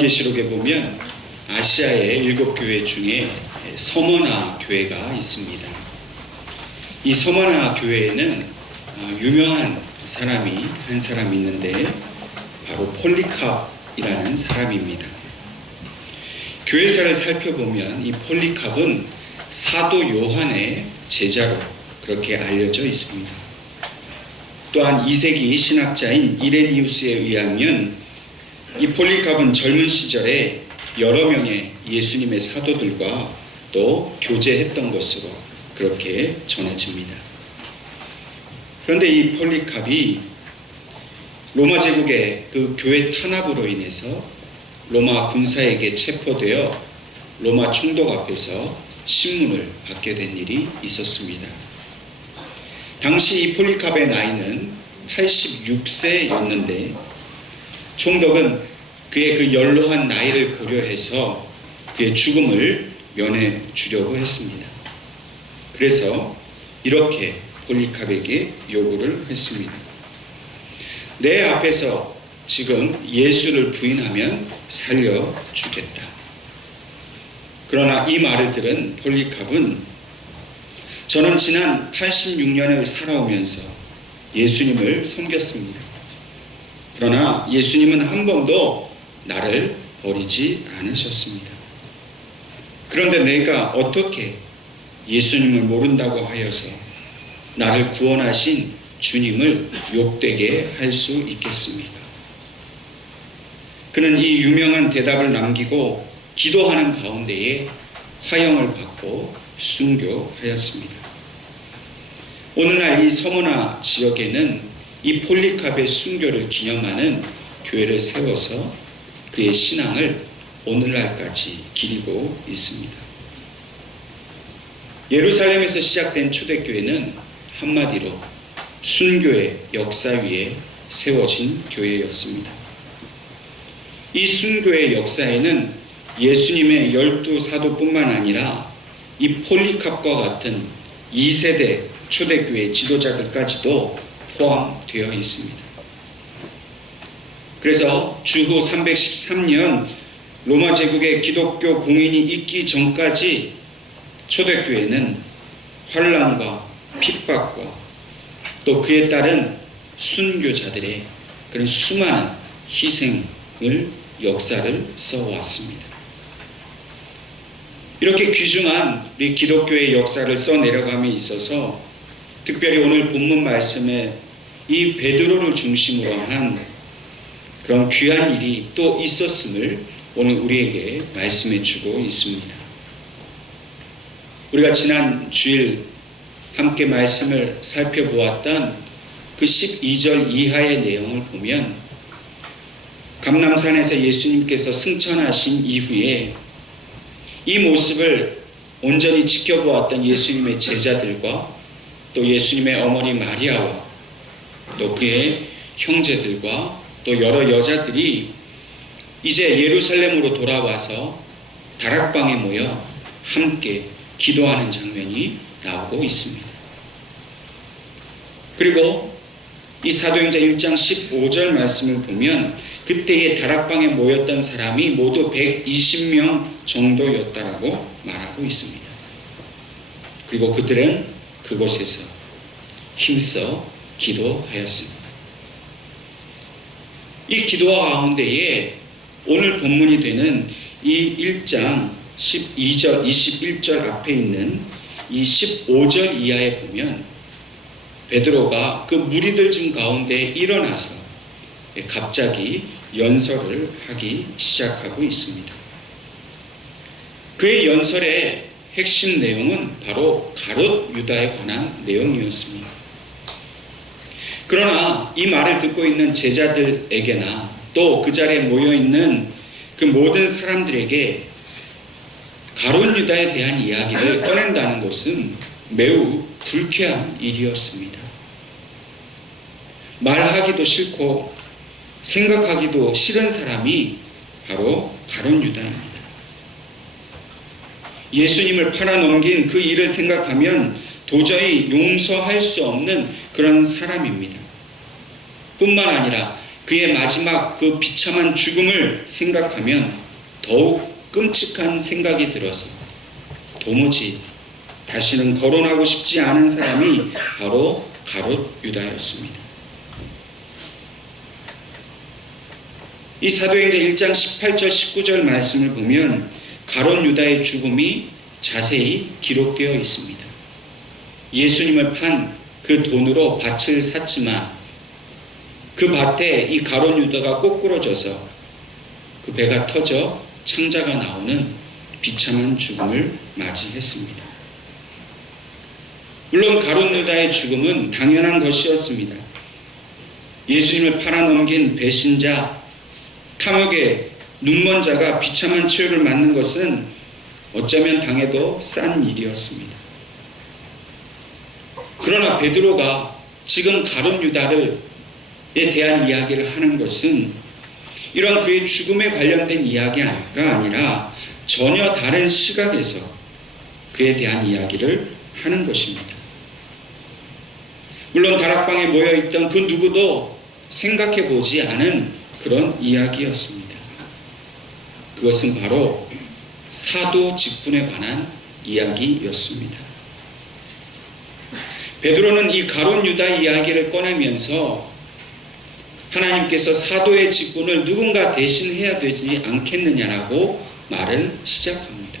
요한계시록에 보면 아시아의 7교회 중에 서머나 교회가 있습니다. 이 서머나 교회에는 유명한 사람이 한 사람 있는데 바로 폴리캅이라는 사람입니다. 교회사를 살펴보면 이 폴리캅은 사도 요한의 제자로 그렇게 알려져 있습니다. 또한 2세기 신학자인 이레니우스에 의하면 이 폴리캅은 젊은 시절에 여러 명의 예수님의 사도들과 또 교제했던 것으로 그렇게 전해집니다. 그런데 이 폴리캅이 로마 제국의 그 교회 탄압으로 인해서 로마 군사에게 체포되어 로마 총독 앞에서 신문을 받게 된 일이 있었습니다. 당시 이 폴리캅의 나이는 86세였는데 총독은 그의 그 연로한 나이를 고려해서 그의 죽음을 면해 주려고 했습니다. 그래서 이렇게 폴리캅에게 요구를 했습니다. 내 앞에서 지금 예수를 부인하면 살려주겠다. 그러나 이 말을 들은 폴리캅은 저는 지난 86년을 살아오면서 예수님을 섬겼습니다. 그러나 예수님은 한 번도 나를 버리지 않으셨습니다. 그런데 내가 어떻게 예수님을 모른다고 하여서 나를 구원하신 주님을 욕되게 할 수 있겠습니까? 그는 이 유명한 대답을 남기고 기도하는 가운데에 화형을 받고 순교하였습니다. 오늘날 이 서머나 지역에는 이 폴리캅의 순교를 기념하는 교회를 세워서 그의 신앙을 오늘날까지 기리고 있습니다. 예루살렘에서 시작된 초대교회는 한마디로 순교의 역사 위에 세워진 교회였습니다. 이 순교의 역사에는 예수님의 12사도뿐만 아니라 이 폴리캅과 같은 2세대 초대교회 지도자들까지도 포함되어 있습니다. 그래서 주후 313년 로마 제국의 기독교 공인이 있기 전까지 초대교회는 환난과 핍박과 또 그에 따른 순교자들의 그런 수많은 희생을 역사를 써왔습니다. 이렇게 귀중한 우리 기독교의 역사를 써내려감에 있어서 특별히 오늘 본문 말씀에 이 베드로를 중심으로 한 그런 귀한 일이 또 있었음을 오늘 우리에게 말씀해 주고 있습니다. 우리가 지난 주일 함께 말씀을 살펴보았던 그 12절 이하의 내용을 보면 감람산에서 예수님께서 승천하신 이후에 이 모습을 온전히 지켜보았던 예수님의 제자들과 또 예수님의 어머니 마리아와 또 그의 형제들과 또 여러 여자들이 이제 예루살렘으로 돌아와서 다락방에 모여 함께 기도하는 장면이 나오고 있습니다. 그리고 이 사도행전 1장 15절 말씀을 보면 그때의 다락방에 모였던 사람이 모두 120명 정도였다라고 말하고 있습니다. 그리고 그들은 그곳에서 힘써 기도하였습니다. 이 기도와 가운데에 오늘 본문이 되는 이 1장 12절, 21절 앞에 있는 이 15절 이하에 보면 베드로가 그 무리들 중 가운데 일어나서 갑자기 연설을 하기 시작하고 있습니다. 그의 연설의 핵심 내용은 바로 가롯 유다에 관한 내용이었습니다. 그러나 이 말을 듣고 있는 제자들에게나 또 그 자리에 모여있는 그 모든 사람들에게 가롯 유다에 대한 이야기를 꺼낸다는 것은 매우 불쾌한 일이었습니다. 말하기도 싫고 생각하기도 싫은 사람이 바로 가롯 유다입니다. 예수님을 팔아넘긴 그 일을 생각하면 도저히 용서할 수 없는 그런 사람입니다. 뿐만 아니라 그의 마지막 그 비참한 죽음을 생각하면 더욱 끔찍한 생각이 들어서 도무지 다시는 거론하고 싶지 않은 사람이 바로 가롯 유다였습니다. 이 사도행전 1장 18절 19절 말씀을 보면 가롯 유다의 죽음이 자세히 기록되어 있습니다. 예수님을 판 그 돈으로 밭을 샀지만 그 밭에 이 가롯 유다가 꼬꾸러져서 그 배가 터져 창자가 나오는 비참한 죽음을 맞이했습니다. 물론 가롯 유다의 죽음은 당연한 것이었습니다. 예수님을 팔아넘긴 배신자, 탐욕의 눈먼 자가 비참한 치욕을 맞는 것은 어쩌면 당해도 싼 일이었습니다. 그러나 베드로가 지금 가롯 유다에 대한 이야기를 하는 것은 이런 그의 죽음에 관련된 이야기가 아니라 전혀 다른 시각에서 그에 대한 이야기를 하는 것입니다. 물론 다락방에 모여있던 그 누구도 생각해보지 않은 그런 이야기였습니다. 그것은 바로 사도 직분에 관한 이야기였습니다. 베드로는 이 가롯 유다 이야기를 꺼내면서 하나님께서 사도의 직분을 누군가 대신해야 되지 않겠느냐라고 말을 시작합니다.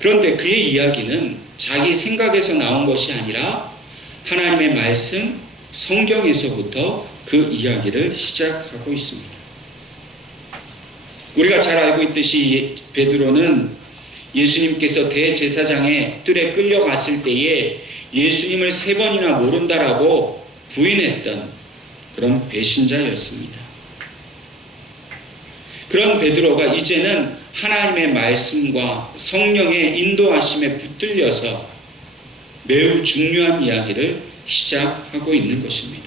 그런데 그의 이야기는 자기 생각에서 나온 것이 아니라 하나님의 말씀, 성경에서부터 그 이야기를 시작하고 있습니다. 우리가 잘 알고 있듯이 베드로는 예수님께서 대제사장의 뜰에 끌려갔을 때에 예수님을 3번이나 모른다라고 부인했던 그런 배신자였습니다. 그런 베드로가 이제는 하나님의 말씀과 성령의 인도하심에 붙들려서 매우 중요한 이야기를 시작하고 있는 것입니다.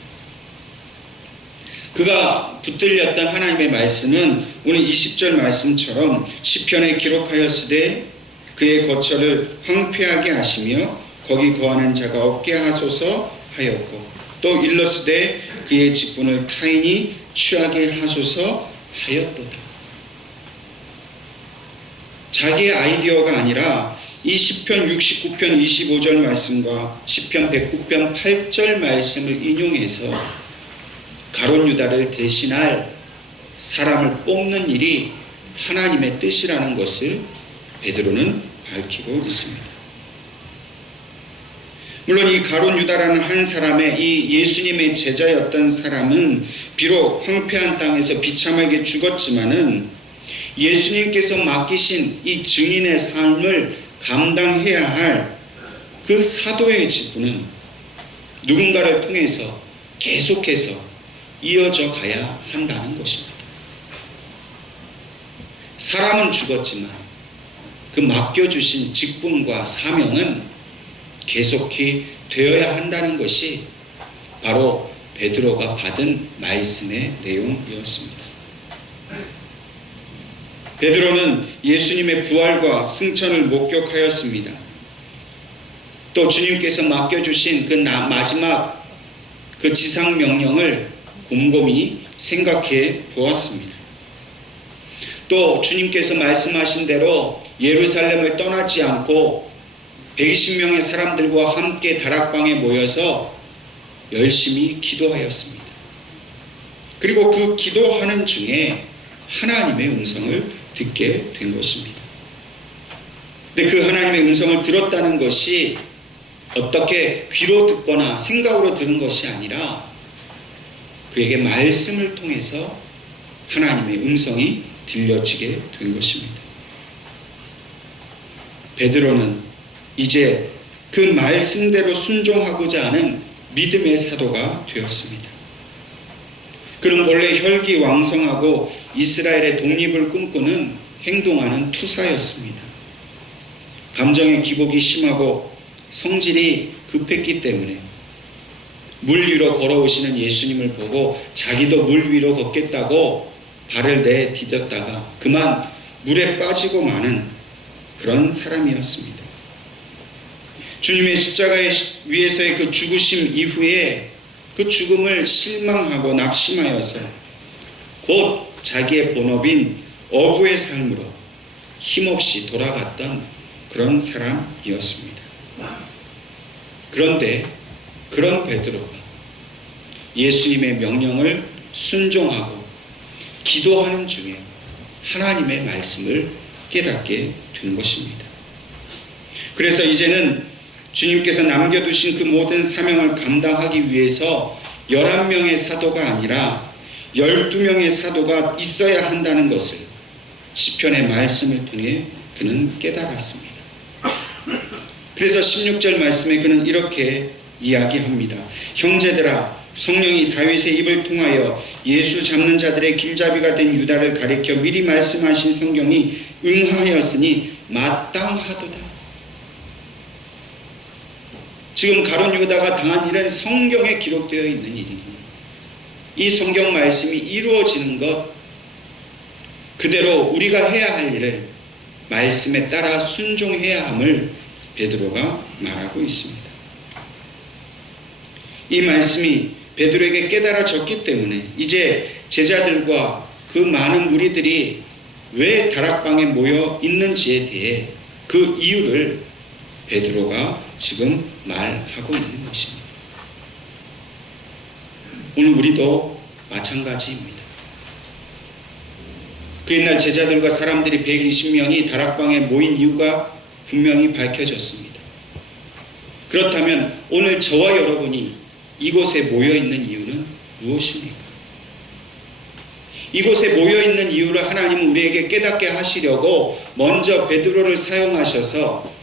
그가 붙들렸던 하나님의 말씀은 오늘 20절 말씀처럼 시편에 기록하였으되 그의 거처를 황폐하게 하시며 거기 거하는 자가 없게 하소서 하였고 또 일렀으되 그의 직분을 타인이 취하게 하소서 하였도다. 자기의 아이디어가 아니라 이 시편 69편 25절 말씀과 시편 109편 8절 말씀을 인용해서 가롯 유다를 대신할 사람을 뽑는 일이 하나님의 뜻이라는 것을 베드로는 밝히고 있습니다. 물론 이 가롯 유다라는 한 사람의 이 예수님의 제자였던 사람은 비록 황폐한 땅에서 비참하게 죽었지만은 예수님께서 맡기신 이 증인의 삶을 감당해야 할 그 사도의 직분은 누군가를 통해서 계속해서 이어져 가야 한다는 것입니다. 사람은 죽었지만 그 맡겨주신 직분과 사명은 계속히 되어야 한다는 것이 바로 베드로가 받은 말씀의 내용이었습니다. 베드로는 예수님의 부활과 승천을 목격하였습니다. 또 주님께서 맡겨주신 그 마지막 그 지상 명령을 곰곰이 생각해 보았습니다. 또 주님께서 말씀하신 대로 예루살렘을 떠나지 않고 120명의 사람들과 함께 다락방에 모여서 열심히 기도하였습니다. 그리고 그 기도하는 중에 하나님의 음성을 듣게 된 것입니다. 근데 그 하나님의 음성을 들었다는 것이 어떻게 귀로 듣거나 생각으로 들은 것이 아니라 그에게 말씀을 통해서 하나님의 음성이 들려지게 된 것입니다. 베드로는 이제 그 말씀대로 순종하고자 하는 믿음의 사도가 되었습니다. 그는 원래 혈기왕성하고 이스라엘의 독립을 꿈꾸는 행동하는 투사였습니다. 감정의 기복이 심하고 성질이 급했기 때문에 물 위로 걸어오시는 예수님을 보고 자기도 물 위로 걷겠다고 발을 내디뎠다가 그만 물에 빠지고 마는 그런 사람이었습니다. 주님의 십자가의 위에서의 그 죽으심 이후에 그 죽음을 실망하고 낙심하여서 곧 자기의 본업인 어부의 삶으로 힘없이 돌아갔던 그런 사람이었습니다. 그런데 그런 베드로가 예수님의 명령을 순종하고 기도하는 중에 하나님의 말씀을 깨닫게 된 것입니다. 그래서 이제는 주님께서 남겨두신 그 모든 사명을 감당하기 위해서 11명의 사도가 아니라 12명의 사도가 있어야 한다는 것을 시편의 말씀을 통해 그는 깨달았습니다. 그래서 16절 말씀에 그는 이렇게 이야기합니다. 형제들아, 성령이 다윗의 입을 통하여 예수 잡는 자들의 길잡이가 된 유다를 가리켜 미리 말씀하신 성경이 응하였으니 마땅하도다. 지금 가룟 유다가 당한 일은 성경에 기록되어 있는 일입니다. 이 성경 말씀이 이루어지는 것, 그대로 우리가 해야 할 일을 말씀에 따라 순종해야 함을 베드로가 말하고 있습니다. 이 말씀이 베드로에게 깨달아졌기 때문에 이제 제자들과 그 많은 무리들이 왜 다락방에 모여 있는지에 대해 그 이유를 베드로가 지금 말하고 있는 것입니다. 오늘 우리도 마찬가지입니다. 그 옛날 제자들과 사람들이 120명이 다락방에 모인 이유가 분명히 밝혀졌습니다. 그렇다면 오늘 저와 여러분이 이곳에 모여있는 이유는 무엇입니까? 이곳에 모여있는 이유를 하나님은 우리에게 깨닫게 하시려고 먼저 베드로를 사용하셔서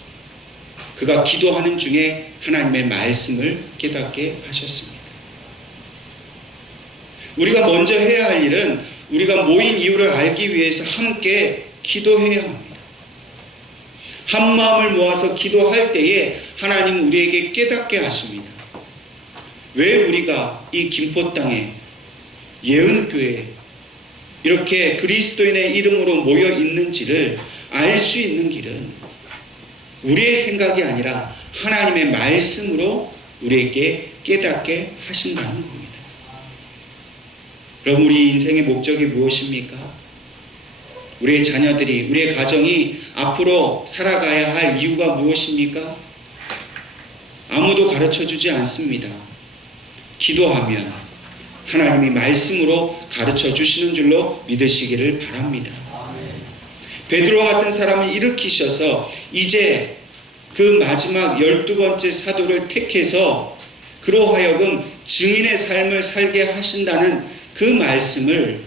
그가 기도하는 중에 하나님의 말씀을 깨닫게 하셨습니다. 우리가 먼저 해야 할 일은 우리가 모인 이유를 알기 위해서 함께 기도해야 합니다. 한 마음을 모아서 기도할 때에 하나님은 우리에게 깨닫게 하십니다. 왜 우리가 이 김포 땅에 예은교회 이렇게 그리스도인의 이름으로 모여 있는지를 알 수 있는 길은 우리의 생각이 아니라 하나님의 말씀으로 우리에게 깨닫게 하신다는 겁니다. 그럼 우리 인생의 목적이 무엇입니까? 우리의 자녀들이, 우리의 가정이 앞으로 살아가야 할 이유가 무엇입니까? 아무도 가르쳐주지 않습니다. 기도하면 하나님이 말씀으로 가르쳐 주시는 줄로 믿으시기를 바랍니다. 베드로 같은 사람을 일으키셔서 이제 그 마지막 12번째 사도를 택해서 그로 하여금 증인의 삶을 살게 하신다는 그 말씀을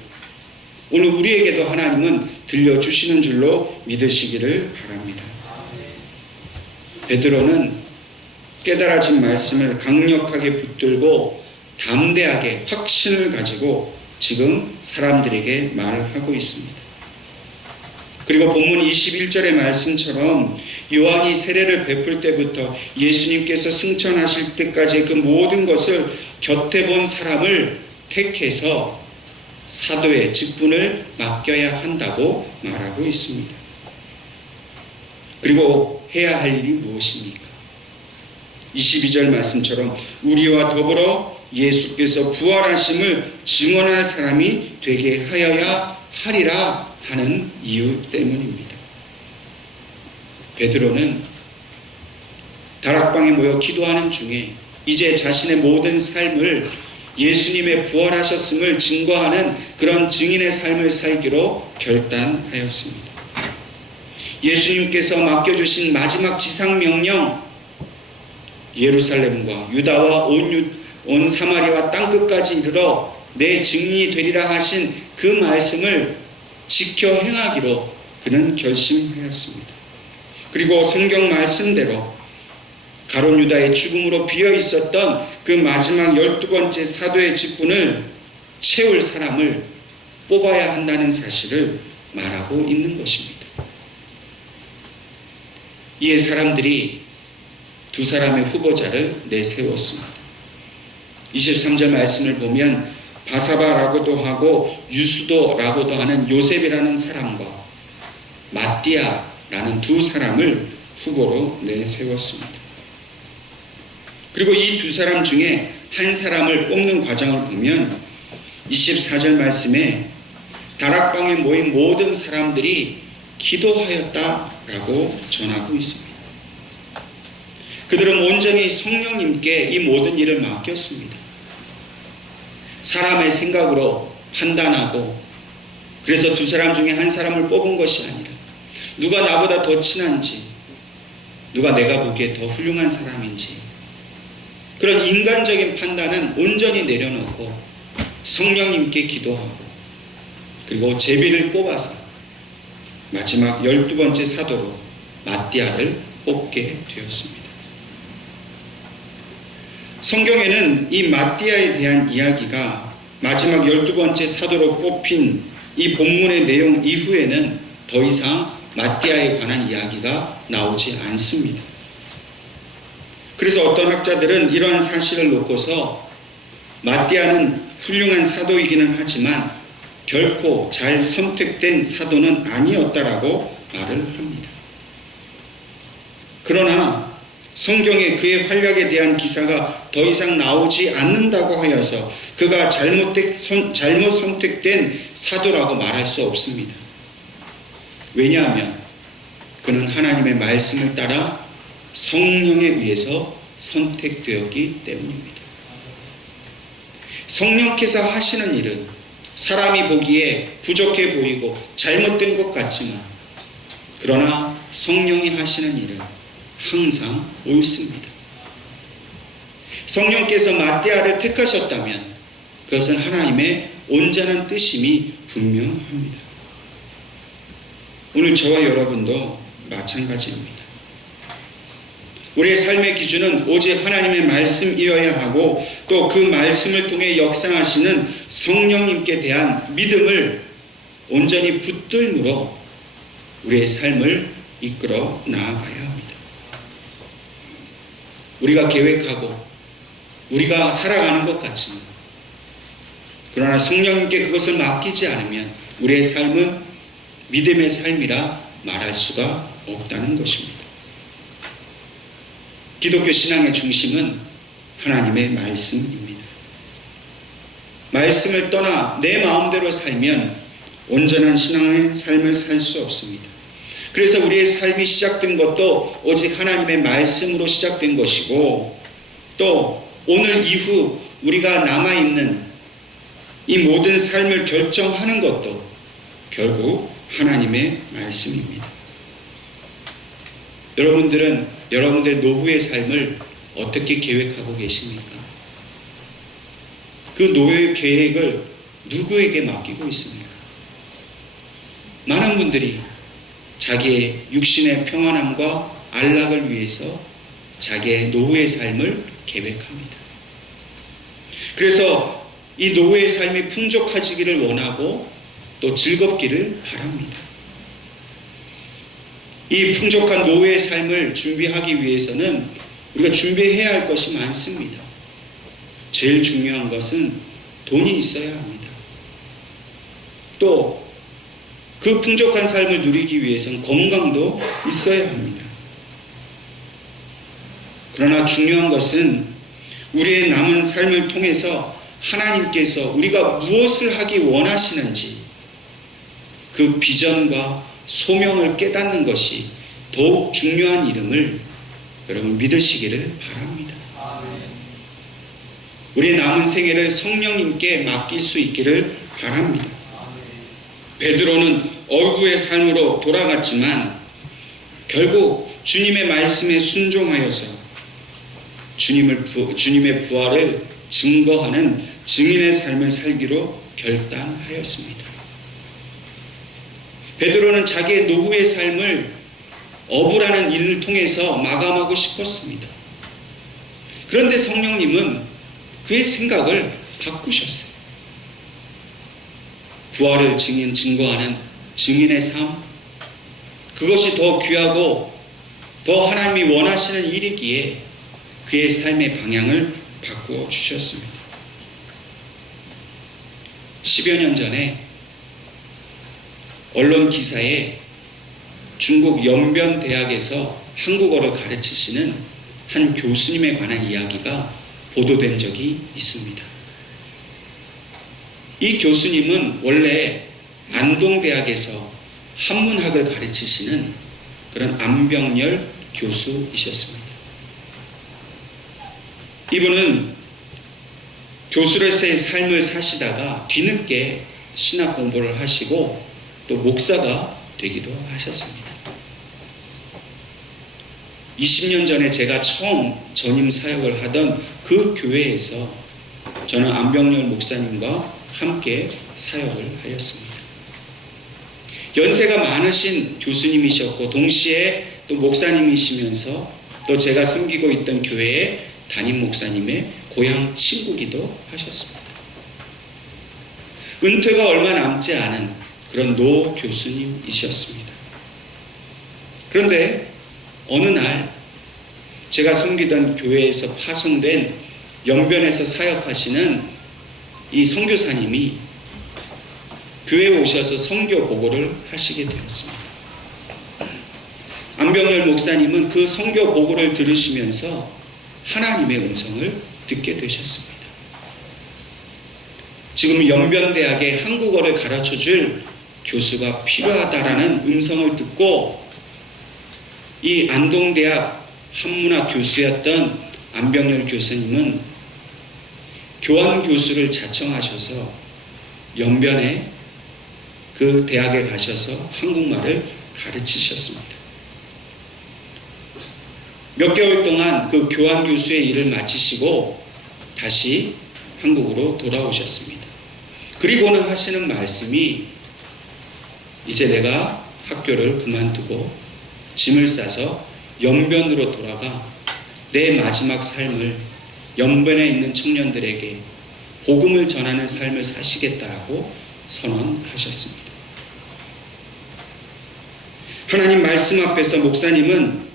오늘 우리에게도 하나님은 들려주시는 줄로 믿으시기를 바랍니다. 베드로는 깨달아진 말씀을 강력하게 붙들고 담대하게 확신을 가지고 지금 사람들에게 말하고 있습니다. 그리고 본문 21절의 말씀처럼 요한이 세례를 베풀 때부터 예수님께서 승천하실 때까지 그 모든 것을 곁에 본 사람을 택해서 사도의 직분을 맡겨야 한다고 말하고 있습니다. 그리고 해야 할 일이 무엇입니까? 22절 말씀처럼 우리와 더불어 예수께서 부활하심을 증언할 사람이 되게 하여야 하리라 하는 이유 때문입니다. 베드로는 다락방에 모여 기도하는 중에 이제 자신의 모든 삶을 예수님의 부활하셨음을 증거하는 그런 증인의 삶을 살기로 결단하였습니다. 예수님께서 맡겨주신 마지막 지상명령, 예루살렘과 유다와 온 사마리아 땅끝까지 이르러 내 증인이 되리라 하신 그 말씀을 지켜 행하기로 그는 결심하였습니다. 그리고 성경 말씀대로 가룟 유다의 죽음으로 비어 있었던 그 마지막 12번째 사도의 직분을 채울 사람을 뽑아야 한다는 사실을 말하고 있는 것입니다. 이에 사람들이 두 사람의 후보자를 내세웠습니다. 23절 말씀을 보면 바사바라고도 하고 유수도라고도 하는 요셉이라는 사람과 마띠아라는 두 사람을 후보로 내세웠습니다. 그리고 이 두 사람 중에 한 사람을 뽑는 과정을 보면 24절 말씀에 다락방에 모인 모든 사람들이 기도하였다라고 전하고 있습니다. 그들은 온전히 성령님께 이 모든 일을 맡겼습니다. 사람의 생각으로 판단하고 그래서 두 사람 중에 한 사람을 뽑은 것이 아니라 누가 나보다 더 친한지, 누가 내가 보기에 더 훌륭한 사람인지 그런 인간적인 판단은 온전히 내려놓고 성령님께 기도하고 그리고 제비를 뽑아서 마지막 12번째 사도로 마띠아를 뽑게 되었습니다. 성경에는 이 마띠아에 대한 이야기가 마지막 12번째 사도로 뽑힌 이 본문의 내용 이후에는 더 이상 마띠아에 관한 이야기가 나오지 않습니다. 그래서 어떤 학자들은 이러한 사실을 놓고서 마띠아는 훌륭한 사도이기는 하지만 결코 잘 선택된 사도는 아니었다라고 말을 합니다. 그러나 성경에 그의 활약에 대한 기사가 더 이상 나오지 않는다고 하여서 그가 잘못 선택된 사도라고 말할 수 없습니다. 왜냐하면 그는 하나님의 말씀을 따라 성령에 의해서 선택되었기 때문입니다. 성령께서 하시는 일은 사람이 보기에 부족해 보이고 잘못된 것 같지만 그러나 성령이 하시는 일은 항상 옳습니다. 성령께서 마띠아를 택하셨다면 그것은 하나님의 온전한 뜻임이 분명합니다. 오늘 저와 여러분도 마찬가지입니다. 우리의 삶의 기준은 오직 하나님의 말씀이어야 하고 또 그 말씀을 통해 역사하시는 성령님께 대한 믿음을 온전히 붙들므로 우리의 삶을 이끌어 나아가야 합니다. 우리가 계획하고 우리가 살아가는 것 같지만 그러나 성령님께 그것을 맡기지 않으면 우리의 삶은 믿음의 삶이라 말할 수가 없다는 것입니다. 기독교 신앙의 중심은 하나님의 말씀입니다. 말씀을 떠나 내 마음대로 살면 온전한 신앙의 삶을 살 수 없습니다. 그래서 우리의 삶이 시작된 것도 오직 하나님의 말씀으로 시작된 것이고 또 오늘 이후 우리가 남아있는 이 모든 삶을 결정하는 것도 결국 하나님의 말씀입니다. 여러분들은 여러분들의 노후의 삶을 어떻게 계획하고 계십니까? 그 노후의 계획을 누구에게 맡기고 있습니까? 많은 분들이 자기의 육신의 평안함과 안락을 위해서 자기의 노후의 삶을 계획합니다. 그래서 이 노후의 삶이 풍족하시기를 원하고 또 즐겁기를 바랍니다. 이 풍족한 노후의 삶을 준비하기 위해서는 우리가 준비해야 할 것이 많습니다. 제일 중요한 것은 돈이 있어야 합니다. 또 그 풍족한 삶을 누리기 위해서는 건강도 있어야 합니다. 그러나 중요한 것은 우리의 남은 삶을 통해서 하나님께서 우리가 무엇을 하기 원하시는지 그 비전과 소명을 깨닫는 것이 더욱 중요한 일임을 여러분 믿으시기를 바랍니다. 우리의 남은 생애를 성령님께 맡길 수 있기를 바랍니다. 베드로는 어구의 삶으로 돌아갔지만 결국 주님의 말씀에 순종하여서 주님의 부활을 증거하는 증인의 삶을 살기로 결단하였습니다. 베드로는 자기의 노후의 삶을 어부라는 일을 통해서 마감하고 싶었습니다. 그런데 성령님은 그의 생각을 바꾸셨어요. 부활을 증거하는 증인의 삶, 그것이 더 귀하고 더 하나님이 원하시는 일이기에 그의 삶의 방향을 바꾸어 주셨습니다. 10여 년 전에 언론 기사에 중국 연변대학에서 한국어를 가르치시는 한 교수님에 관한 이야기가 보도된 적이 있습니다. 이 교수님은 원래 안동대학에서 한문학을 가르치시는 그런 안병열 교수이셨습니다. 이분은 교수로서의 삶을 사시다가 뒤늦게 신학 공부를 하시고 또 목사가 되기도 하셨습니다. 20년 전에 제가 처음 전임 사역을 하던 그 교회에서 저는 안병열 목사님과 함께 사역을 하였습니다. 연세가 많으신 교수님이셨고 동시에 또 목사님이시면서 또 제가 섬기고 있던 교회의 담임 목사님의 고향 친구기도 하셨습니다. 은퇴가 얼마 남지 않은 그런 노 교수님이셨습니다. 그런데 어느 날 제가 섬기던 교회에서 파송된 영변에서 사역하시는 이 선교사님이 교회에 오셔서 선교 보고를 하시게 되었습니다. 안병열 목사님은 그 선교 보고를 들으시면서 하나님의 음성을 듣게 되셨습니다. 지금 영변대학에 한국어를 가르쳐줄 교수가 필요하다라는 음성을 듣고 이 안동대학 한문학 교수였던 안병열 교수님은 교환교수를 자청하셔서 영변에 그 대학에 가셔서 한국말을 가르치셨습니다. 몇 개월 동안 그 교환교수의 일을 마치시고 다시 한국으로 돌아오셨습니다. 그리고는 하시는 말씀이 이제 내가 학교를 그만두고 짐을 싸서 연변으로 돌아가 내 마지막 삶을 연변에 있는 청년들에게 복음을 전하는 삶을 사시겠다라고 선언하셨습니다. 하나님 말씀 앞에서 목사님은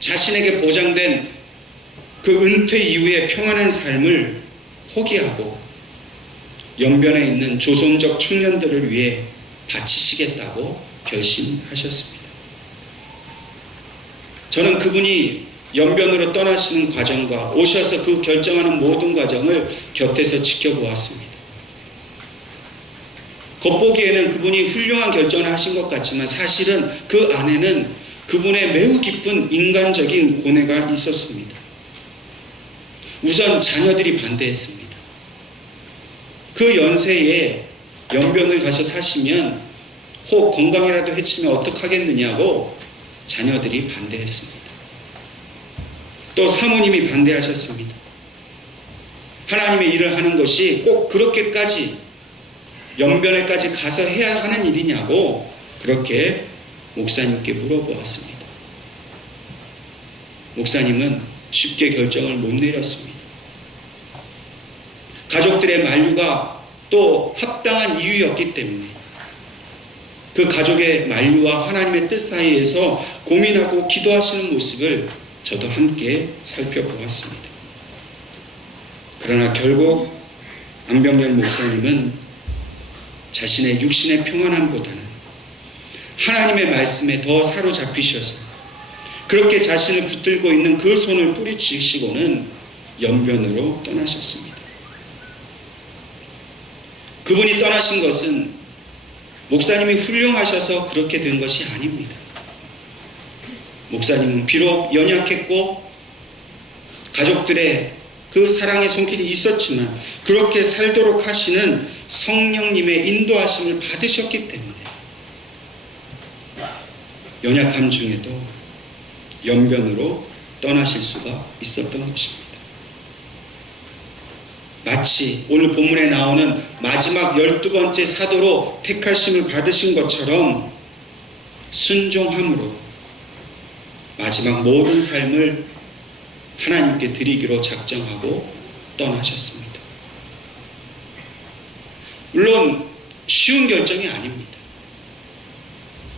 자신에게 보장된 그 은퇴 이후의 평안한 삶을 포기하고 연변에 있는 조선족 청년들을 위해 바치시겠다고 결심하셨습니다. 저는 그분이 연변으로 떠나시는 과정과 오셔서 그 결정하는 모든 과정을 곁에서 지켜보았습니다. 겉보기에는 그분이 훌륭한 결정을 하신 것 같지만 사실은 그 안에는 그분의 매우 깊은 인간적인 고뇌가 있었습니다. 우선 자녀들이 반대했습니다. 그 연세에 연변을 가서 사시면 혹 건강이라도 해치면 어떡하겠느냐고 자녀들이 반대했습니다. 또 사모님이 반대하셨습니다. 하나님의 일을 하는 것이 꼭 그렇게까지 연변에까지 가서 해야 하는 일이냐고 그렇게 목사님께 물어보았습니다. 목사님은 쉽게 결정을 못 내렸습니다. 가족들의 만류가 또 합당한 이유였기 때문에 그 가족의 만류와 하나님의 뜻 사이에서 고민하고 기도하시는 모습을 저도 함께 살펴보았습니다. 그러나 결국 안병열 목사님은 자신의 육신의 평안함보다는 하나님의 말씀에 더 사로잡히셔서 그렇게 자신을 붙들고 있는 그 손을 뿌리치시고는 연변으로 떠나셨습니다. 그분이 떠나신 것은 목사님이 훌륭하셔서 그렇게 된 것이 아닙니다. 목사님은 비록 연약했고 가족들의 그 사랑의 손길이 있었지만 그렇게 살도록 하시는 성령님의 인도하심을 받으셨기 때문에 연약함 중에도 연변으로 떠나실 수가 있었던 것입니다. 마치 오늘 본문에 나오는 마지막 12번째 사도로 택하심을 받으신 것처럼 순종함으로 마지막 모든 삶을 하나님께 드리기로 작정하고 떠나셨습니다. 물론 쉬운 결정이 아닙니다.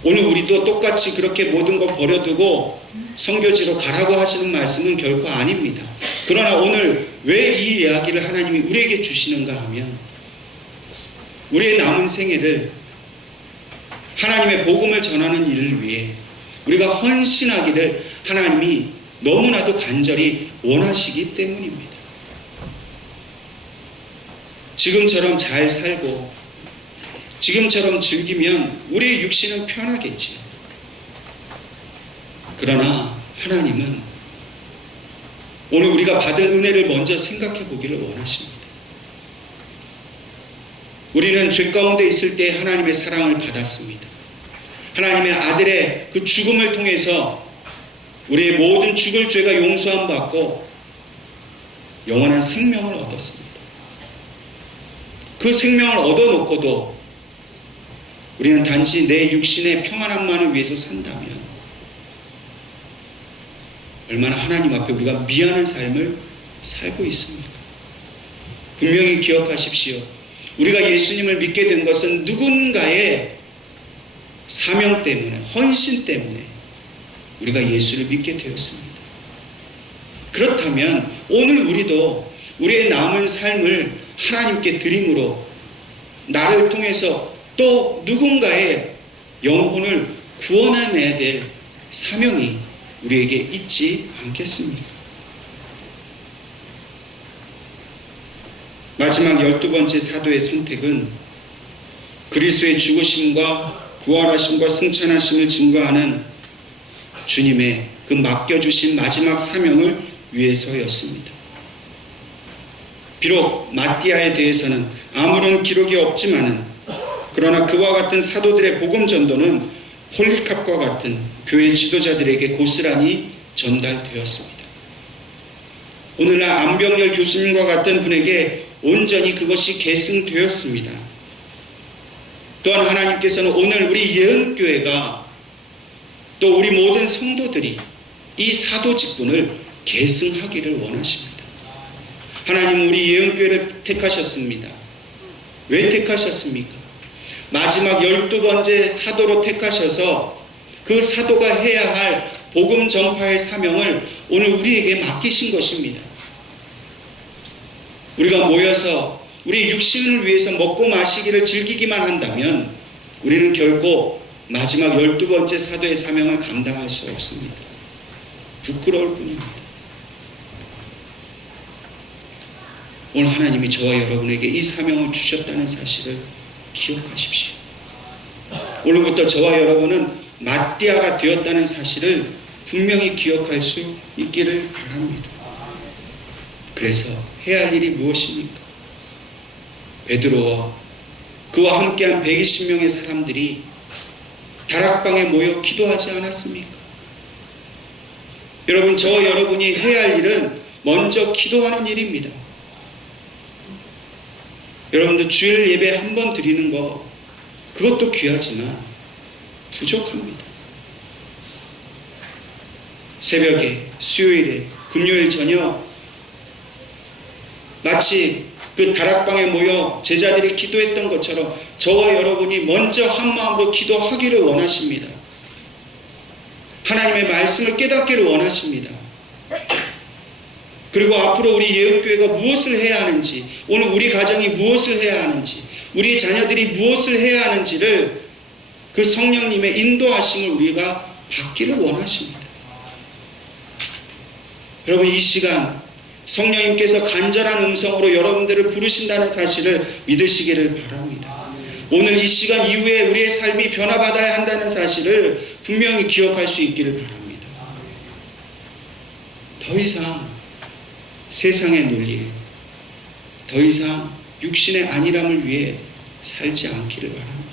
오늘 우리도 똑같이 그렇게 모든 거 버려두고 선교지로 가라고 하시는 말씀은 결코 아닙니다. 그러나 오늘 왜 이 이야기를 하나님이 우리에게 주시는가 하면 우리의 남은 생애를 하나님의 복음을 전하는 일을 위해 우리가 헌신하기를 하나님이 너무나도 간절히 원하시기 때문입니다. 지금처럼 잘 살고 지금처럼 즐기면 우리의 육신은 편하겠지. 그러나 하나님은 오늘 우리가 받은 은혜를 먼저 생각해 보기를 원하십니다. 우리는 죄 가운데 있을 때 하나님의 사랑을 받았습니다. 하나님의 아들의 그 죽음을 통해서 우리의 모든 죽을 죄가 용서함 받고 영원한 생명을 얻었습니다. 그 생명을 얻어놓고도 우리는 단지 내 육신의 평안함만을 위해서 산다면 얼마나 하나님 앞에 우리가 미안한 삶을 살고 있습니까? 분명히 기억하십시오. 우리가 예수님을 믿게 된 것은 누군가의 사명 때문에, 헌신 때문에 우리가 예수를 믿게 되었습니다. 그렇다면 오늘 우리도 우리의 남은 삶을 하나님께 드림으로 나를 통해서 또 누군가의 영혼을 구원해내야 될 사명이 우리에게 있지 않겠습니까? 마지막 12번째 사도의 선택은 그리스도의 죽으심과 부활하심과 승천하심을 증거하는 주님의 그 맡겨주신 마지막 사명을 위해서였습니다. 비록 마띠아에 대해서는 아무런 기록이 없지만은 그러나 그와 같은 사도들의 복음 전도는 폴리캅과 같은 교회 지도자들에게 고스란히 전달되었습니다. 오늘날 안병열 교수님과 같은 분에게 온전히 그것이 계승되었습니다. 또한 하나님께서는 오늘 우리 예언교회가 또 우리 모든 성도들이 이 사도 직분을 계승하기를 원하십니다. 하나님은 우리 예언교회를 택하셨습니다. 왜 택하셨습니까? 마지막 12번째 사도로 택하셔서 그 사도가 해야 할 복음 전파의 사명을 오늘 우리에게 맡기신 것입니다. 우리가 모여서 우리 육신을 위해서 먹고 마시기를 즐기기만 한다면 우리는 결코 마지막 12번째 사도의 사명을 감당할 수 없습니다. 부끄러울 뿐입니다. 오늘 하나님이 저와 여러분에게 이 사명을 주셨다는 사실을 기억하십시오. 오늘부터 저와 여러분은 마띠아가 되었다는 사실을 분명히 기억할 수 있기를 바랍니다. 그래서 해야 할 일이 무엇입니까? 베드로와 그와 함께한 120명의 사람들이 다락방에 모여 기도하지 않았습니까? 여러분, 저와 여러분이 해야 할 일은 먼저 기도하는 일입니다. 여러분들 주일 예배 한 번 드리는 거 그것도 귀하지만 부족합니다. 새벽에, 수요일에, 금요일 저녁 마치 그 다락방에 모여 제자들이 기도했던 것처럼 저와 여러분이 먼저 한 마음으로 기도하기를 원하십니다. 하나님의 말씀을 깨닫기를 원하십니다. 그리고 앞으로 우리 예언교회가 무엇을 해야 하는지, 오늘 우리 가정이 무엇을 해야 하는지, 우리 자녀들이 무엇을 해야 하는지를 그 성령님의 인도하심을 우리가 받기를 원하십니다. 여러분, 이 시간 성령님께서 간절한 음성으로 여러분들을 부르신다는 사실을 믿으시기를 바랍니다. 오늘 이 시간 이후에 우리의 삶이 변화받아야 한다는 사실을 분명히 기억할 수 있기를 바랍니다. 더 이상 세상의 논리, 더 이상 육신의 안일함을 위해 살지 않기를 바랍니다.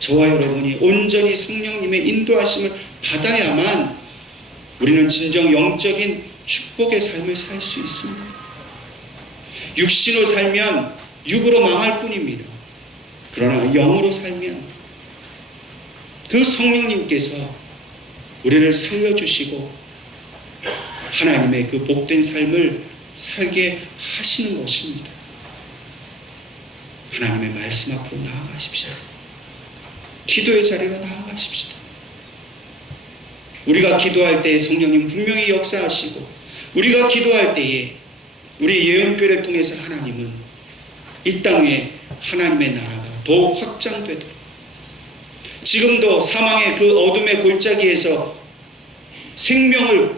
저와 여러분이 온전히 성령님의 인도하심을 받아야만 우리는 진정 영적인 축복의 삶을 살 수 있습니다. 육신으로 살면 육으로 망할 뿐입니다. 그러나 영으로 살면 그 성령님께서 우리를 살려주시고 하나님의 그 복된 삶을 살게 하시는 것입니다. 하나님의 말씀 앞으로 나아가십시다. 기도의 자리로 나아가십시다. 우리가 기도할 때에 성령님 분명히 역사하시고, 우리가 기도할 때에 우리 예언교회를 통해서 하나님은 이 땅에 하나님의 나라가 더욱 확장되도록, 지금도 사망의 그 어둠의 골짜기에서 생명을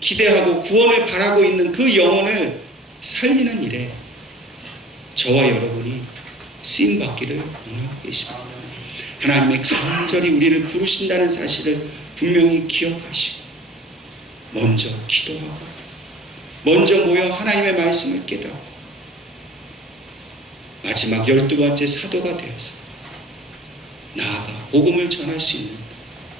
기대하고 구원을 바라고 있는 그 영혼을 살리는 일에 저와 여러분이 쓰임받기를 원하고 계십니다. 하나님의 간절히 우리를 부르신다는 사실을 분명히 기억하시고 먼저 기도하고 먼저 모여 하나님의 말씀을 깨닫고 마지막 12번째 사도가 되어서 나아가 복음을 전할 수 있는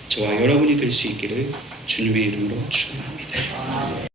저와 여러분이 될 수 있기를 주님의 이름으로 축원합니다.